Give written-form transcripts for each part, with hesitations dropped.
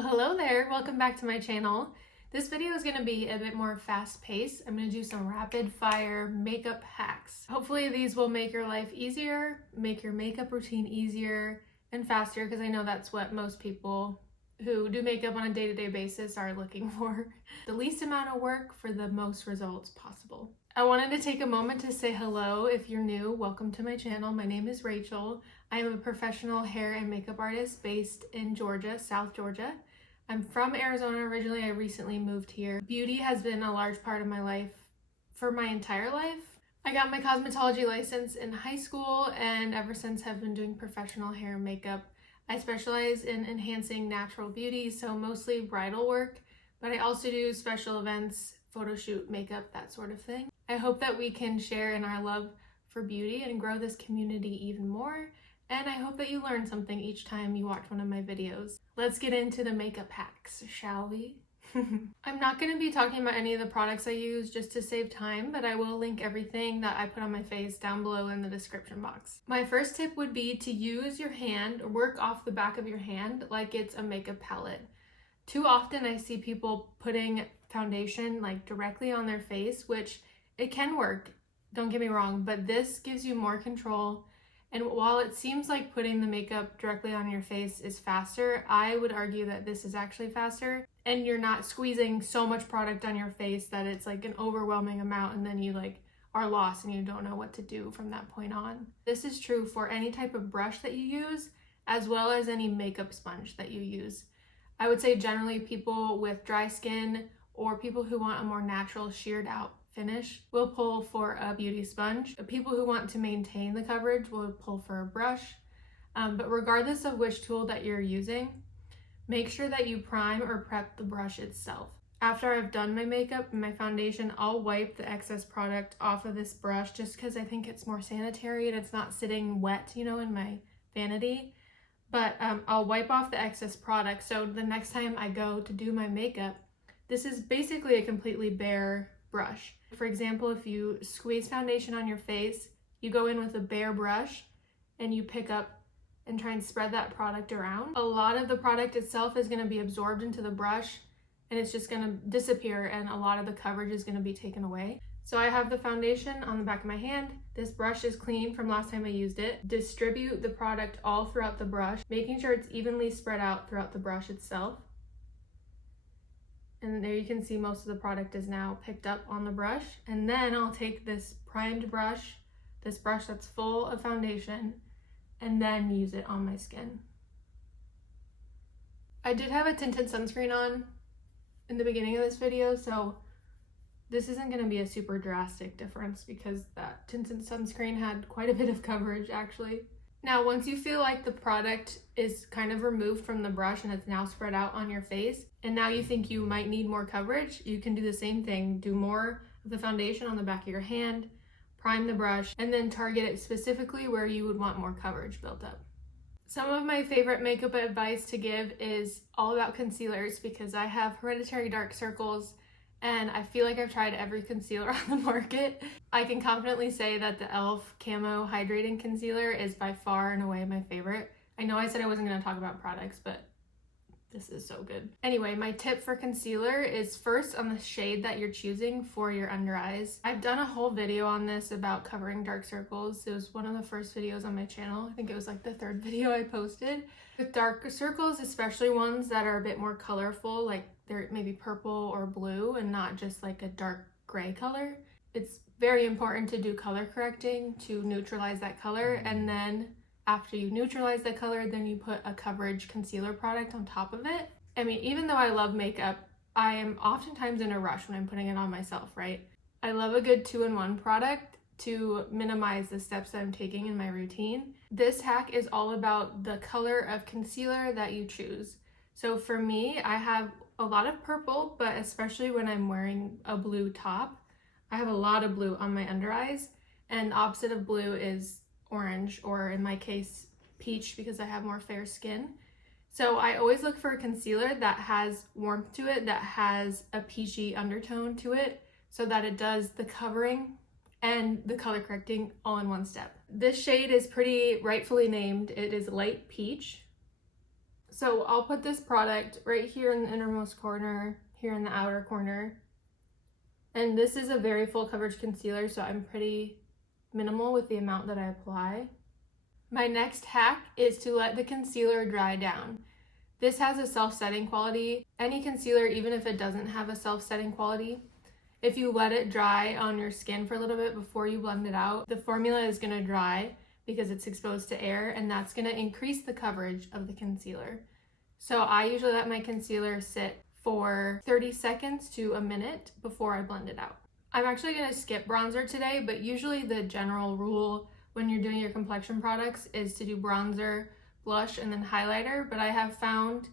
Well, hello there. Welcome back to my channel. This video is going to be a bit more fast-paced. I'm going to do some rapid-fire makeup hacks. Hopefully these will make your life easier, make your makeup routine easier and faster, because I know that's what most people who do makeup on a day-to-day basis are looking for. The least amount of work for the most results possible. I wanted to take a moment to say hello. If you're new, welcome to my channel. My name is Rachel. I am a professional hair and makeup artist based in Georgia, South Georgia. I'm from Arizona originally. I recently moved here. Beauty has been a large part of my life for my entire life. I got my cosmetology license in high school and ever since have been doing professional hair and makeup. I specialize in enhancing natural beauty, so mostly bridal work, but I also do special events, photo shoot, makeup, that sort of thing. I hope that we can share in our love for beauty and grow this community even more. And I hope that you learn something each time you watch one of my videos. Let's get into the makeup hacks, shall we? I'm not going to be talking about any of the products I use just to save time, but I will link everything that I put on my face down below in the description box. My first tip would be to use your hand, or work off the back of your hand like it's a makeup palette. Too often I see people putting foundation like directly on their face, which it can work, don't get me wrong, but this gives you more control. And while it seems like putting the makeup directly on your face is faster, I would argue that this is actually faster, and you're not squeezing so much product on your face that it's like an overwhelming amount and then you are lost and you don't know what to do from that point on. This is true for any type of brush that you use, as well as any makeup sponge that you use. I would say generally people with dry skin or people who want a more natural sheared out finish will pull for a beauty sponge. People who want to maintain the coverage will pull for a brush. But regardless of which tool that you're using, make sure that you prime or prep the brush itself. After I've done my makeup and my foundation, I'll wipe the excess product off of this brush just because I think it's more sanitary and it's not sitting wet, in my vanity. But I'll wipe off the excess product, so the next time I go to do my makeup, this is basically a completely bare brush. For example, if you squeeze foundation on your face, you go in with a bare brush and you pick up and try and spread that product around. A lot of the product itself is going to be absorbed into the brush and it's just going to disappear, and a lot of the coverage is going to be taken away. So I have the foundation on the back of my hand. This brush is clean from last time I used it. Distribute the product all throughout the brush, making sure it's evenly spread out throughout the brush itself. And there you can see most of the product is now picked up on the brush. And then I'll take this primed brush, this brush that's full of foundation, and then use it on my skin. I did have a tinted sunscreen on in the beginning of this video, so this isn't going to be a super drastic difference because that tinted sunscreen had quite a bit of coverage actually. Now, once you feel like the product is kind of removed from the brush and it's now spread out on your face, and now you think you might need more coverage, you can do the same thing. Do more of the foundation on the back of your hand, prime the brush, and then target it specifically where you would want more coverage built up. Some of my favorite makeup advice to give is all about concealers, because I have hereditary dark circles and I feel like I've tried every concealer on the market. I can confidently say that the e.l.f. Camo Hydrating Concealer is by far and away my favorite. I know I said I wasn't going to talk about products, but this is so good. Anyway, my tip for concealer is first on the shade that you're choosing for your under eyes. I've done a whole video on this about covering dark circles. It was one of the first videos on my channel. I think it was like the third video I posted. With dark circles, especially ones that are a bit more colorful, like they're maybe purple or blue and not just like a dark gray color, it's very important to do color correcting to neutralize that color, and then after you neutralize the color, then you put a coverage concealer product on top of it. I mean, even though I love makeup, I am oftentimes in a rush when I'm putting it on myself, right? I love a good 2-in-1 product to minimize the steps that I'm taking in my routine. This hack is all about the color of concealer that you choose. So for me, I have a lot of purple, but especially when I'm wearing a blue top, I have a lot of blue on my under eyes, and opposite of blue is orange, or in my case peach, because I have more fair skin. So I always look for a concealer that has warmth to it, that has a peachy undertone to it, so that it does the covering and the color correcting all in one step. This shade is pretty rightfully named. It is light peach. So I'll put this product right here in the innermost corner, here in the outer corner. And this is a very full coverage concealer, so I'm pretty minimal with the amount that I apply. My next hack is to let the concealer dry down. This has a self-setting quality. Any concealer, even if it doesn't have a self-setting quality, if you let it dry on your skin for a little bit before you blend it out, the formula is going to dry because it's exposed to air, and that's going to increase the coverage of the concealer. So I usually let my concealer sit for 30 seconds to a minute before I blend it out. I'm actually going to skip bronzer today, but usually the general rule when you're doing your complexion products is to do bronzer, blush, and then highlighter. But I have found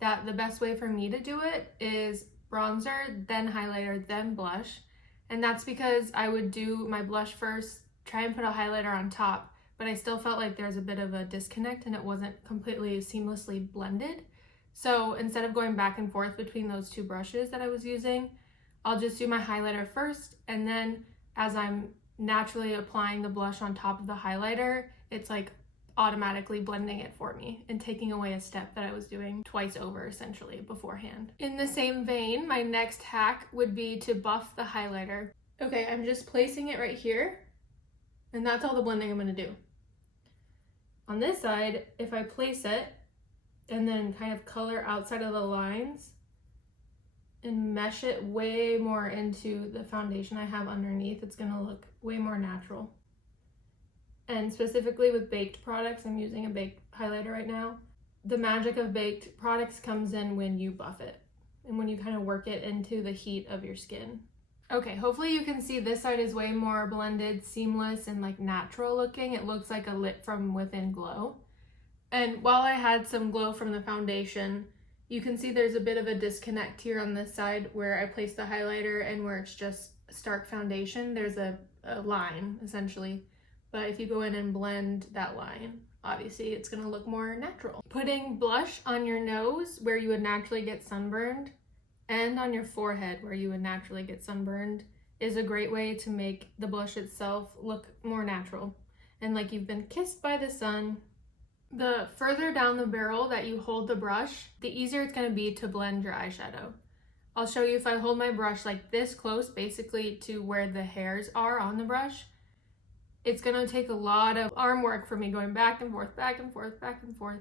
that the best way for me to do it is bronzer, then highlighter, then blush. And that's because I would do my blush first, try and put a highlighter on top, but I still felt like there's a bit of a disconnect and it wasn't completely seamlessly blended. So instead of going back and forth between those two brushes that I was using, I'll just do my highlighter first, and then as I'm naturally applying the blush on top of the highlighter, it's like automatically blending it for me and taking away a step that I was doing twice over essentially beforehand. In the same vein, my next hack would be to buff the highlighter. Okay, I'm just placing it right here, and that's all the blending I'm going to do. On this side, if I place it and then kind of color outside of the lines and mesh it way more into the foundation I have underneath, it's gonna look way more natural. And specifically with baked products, I'm using a baked highlighter right now. The magic of baked products comes in when you buff it and when you kind of work it into the heat of your skin. Okay, hopefully you can see this side is way more blended, seamless, and like natural looking. It looks like a lit from within glow. And while I had some glow from the foundation, you can see there's a bit of a disconnect here on this side where I placed the highlighter and where it's just stark foundation. There's a line essentially, but if you go in and blend that line, obviously it's gonna look more natural. Putting blush on your nose where you would naturally get sunburned and on your forehead where you would naturally get sunburned is a great way to make the blush itself look more natural and like you've been kissed by the sun. The further down the barrel that you hold the brush, the easier it's going to be to blend your eyeshadow. I'll show you if I hold my brush like this close, basically to where the hairs are on the brush. It's going to take a lot of arm work for me going back and forth, back and forth, back and forth.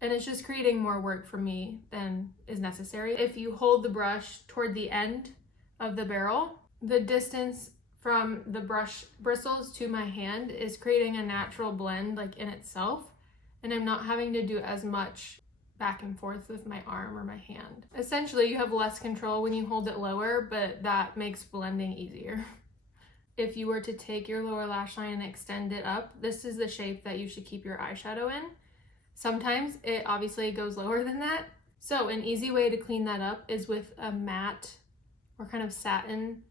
And it's just creating more work for me than is necessary. If you hold the brush toward the end of the barrel, the distance from the brush bristles to my hand is creating a natural blend like in itself, and I'm not having to do as much back and forth with my arm or my hand. Essentially, you have less control when you hold it lower, but that makes blending easier. If you were to take your lower lash line and extend it up, this is the shape that you should keep your eyeshadow in. Sometimes it obviously goes lower than that. So an easy way to clean that up is with a matte or kind of satin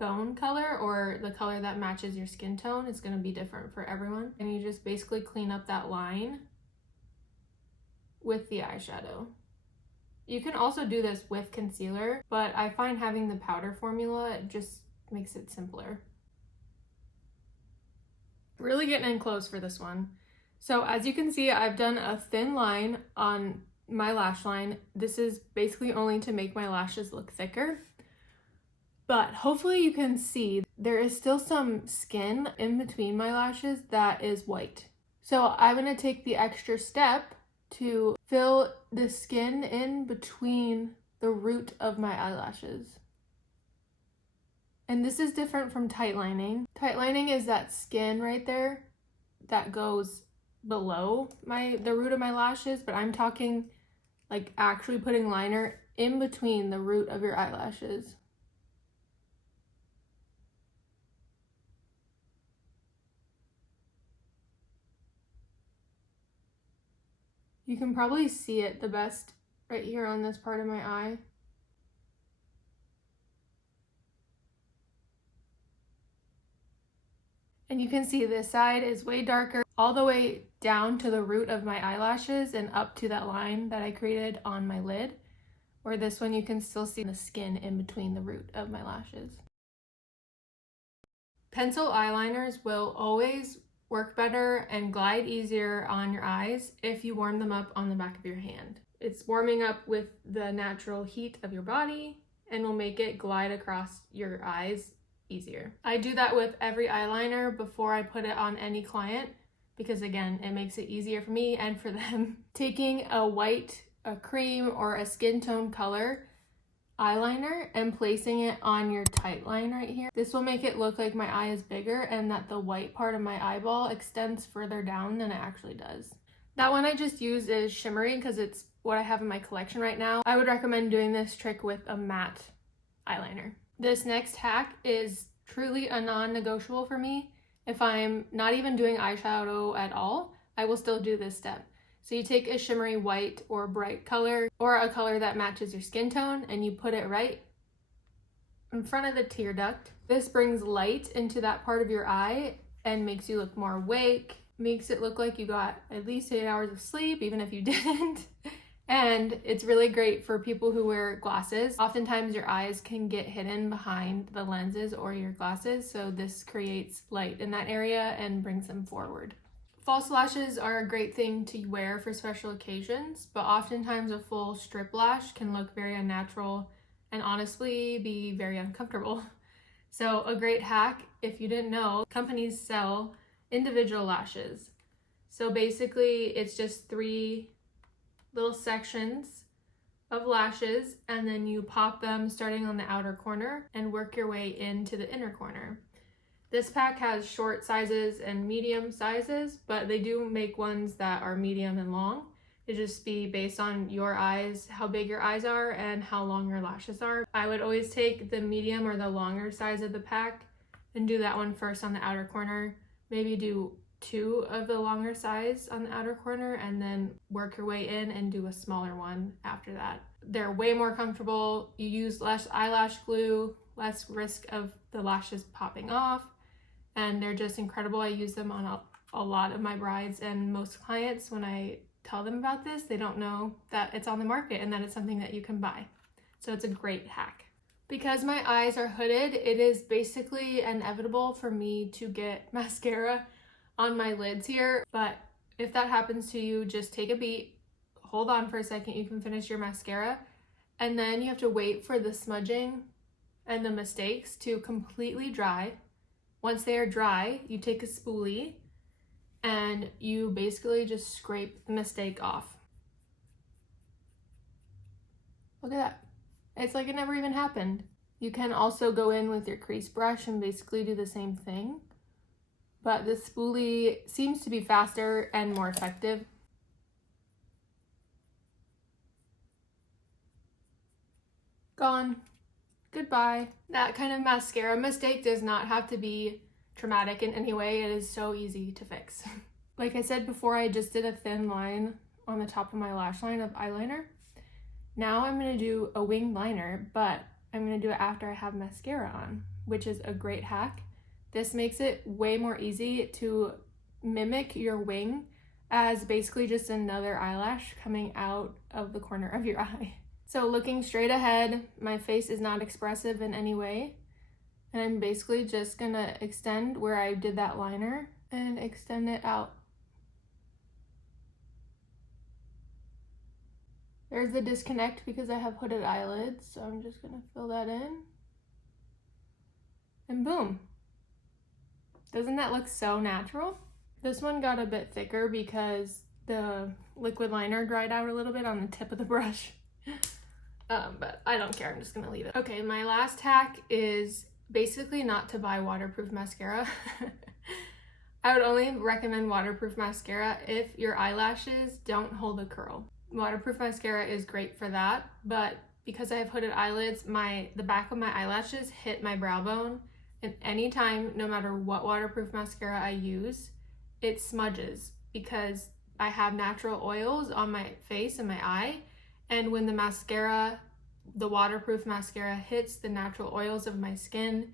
bone color, or the color that matches your skin tone. Is going to be different for everyone, and you just basically clean up that line with the eyeshadow. You can also do this with concealer, but I find having the powder formula just makes it simpler. Really getting in close for this one. So as you can see, I've done a thin line on my lash line. This is basically only to make my lashes look thicker. But hopefully you can see there is still some skin in between my lashes that is white. So I'm going to take the extra step to fill the skin in between the root of my eyelashes. And this is different from tight lining. Tight lining is that skin right there that goes below the root of my lashes, but I'm talking like actually putting liner in between the root of your eyelashes. You can probably see it the best right here on this part of my eye. And you can see this side is way darker, all the way down to the root of my eyelashes and up to that line that I created on my lid. Or this one, you can still see the skin in between the root of my lashes. Pencil eyeliners will always work better and glide easier on your eyes if you warm them up on the back of your hand. It's warming up with the natural heat of your body and will make it glide across your eyes easier. I do that with every eyeliner before I put it on any client because again, it makes it easier for me and for them. Taking a white, a cream, or a skin tone color eyeliner and placing it on your tight line right here. This will make it look like my eye is bigger and that the white part of my eyeball extends further down than it actually does. That one I just used is shimmery because it's what I have in my collection right now. I would recommend doing this trick with a matte eyeliner. This next hack is truly a non-negotiable for me. If I'm not even doing eyeshadow at all, I will still do this step. So you take a shimmery white or bright color or a color that matches your skin tone and you put it right in front of the tear duct. This brings light into that part of your eye and makes you look more awake, makes it look like you got at least 8 hours of sleep, even if you didn't. And it's really great for people who wear glasses. Oftentimes your eyes can get hidden behind the lenses or your glasses, so this creates light in that area and brings them forward. False lashes are a great thing to wear for special occasions, but oftentimes a full strip lash can look very unnatural and honestly be very uncomfortable. So a great hack, if you didn't know, companies sell individual lashes. So basically it's just 3 little sections of lashes and then you pop them starting on the outer corner and work your way into the inner corner. This pack has short sizes and medium sizes, but they do make ones that are medium and long. It just be based on your eyes, how big your eyes are, and how long your lashes are. I would always take the medium or the longer size of the pack and do that one first on the outer corner. Maybe do 2 of the longer size on the outer corner and then work your way in and do a smaller one after that. They're way more comfortable. You use less eyelash glue, less risk of the lashes popping off. And they're just incredible. I use them on a lot of my brides and most clients. When I tell them about this, they don't know that it's on the market and that it's something that you can buy. So it's a great hack. Because my eyes are hooded, it is basically inevitable for me to get mascara on my lids here. But if that happens to you, just take a beat, hold on for a second, you can finish your mascara, and then you have to wait for the smudging and the mistakes to completely dry. Once they are dry, you take a spoolie and you basically just scrape the mistake off. Look at that. It's like it never even happened. You can also go in with your crease brush and basically do the same thing, but the spoolie seems to be faster and more effective. Gone. Goodbye. That kind of mascara mistake does not have to be traumatic in any way. It is so easy to fix. Like I said before, I just did a thin line on the top of my lash line of eyeliner. Now I'm going to do a winged liner, but I'm going to do it after I have mascara on, which is a great hack. This makes it way more easy to mimic your wing as basically just another eyelash coming out of the corner of your eye. So looking straight ahead, my face is not expressive in any way. And I'm basically just gonna extend where I did that liner and extend it out. There's the disconnect because I have hooded eyelids, so I'm just gonna fill that in. And boom. Doesn't that look so natural? This one got a bit thicker because the liquid liner dried out a little bit on the tip of the brush. But I don't care, I'm just gonna leave it. Okay, my last hack is basically not to buy waterproof mascara. I would only recommend waterproof mascara if your eyelashes don't hold a curl. Waterproof mascara is great for that, but because I have hooded eyelids, the back of my eyelashes hit my brow bone, and anytime, no matter what waterproof mascara I use, it smudges because I have natural oils on my face and my eye, and when the waterproof mascara hits the natural oils of my skin,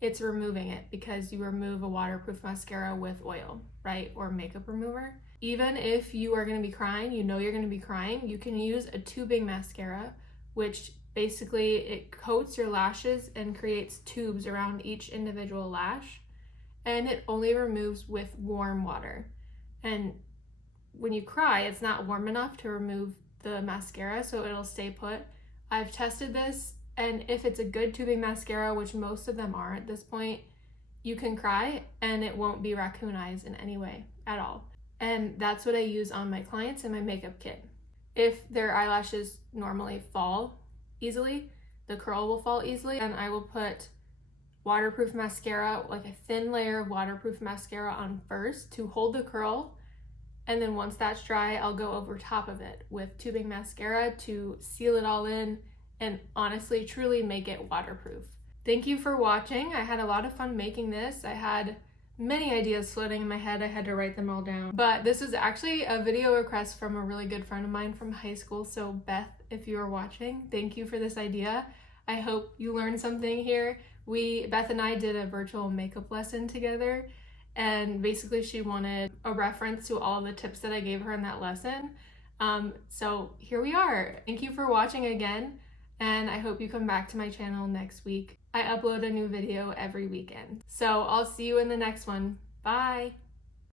it's removing it because you remove a waterproof mascara with oil, right? Or makeup remover. Even if you are going to be crying, you know you're going to be crying, you can use a tubing mascara, which basically it coats your lashes and creates tubes around each individual lash. and it only removes with warm water. And when you cry, it's not warm enough to remove the mascara, so it'll stay put. I've tested this, and if it's a good tubing mascara, which most of them are at this point, you can cry and it won't be raccoon eyes in any way at all. And that's what I use on my clients in my makeup kit. If their eyelashes normally fall easily, the curl will fall easily, and I will put waterproof mascara, like a thin layer of waterproof mascara on first to hold the curl. And then once that's dry, I'll go over top of it with tubing mascara to seal it all in and honestly, truly make it waterproof. Thank you for watching. I had a lot of fun making this. I had many ideas floating in my head. I had to write them all down. But this is actually a video request from a really good friend of mine from high school. So Beth, if you are watching, thank you for this idea. I hope you learned something here. Beth and I did a virtual makeup lesson together, and basically she wanted a reference to all the tips that I gave her in that lesson. So here we are. Thank you for watching again, and I hope you come back to my channel next week. I upload a new video every weekend. So I'll see you in the next one. Bye!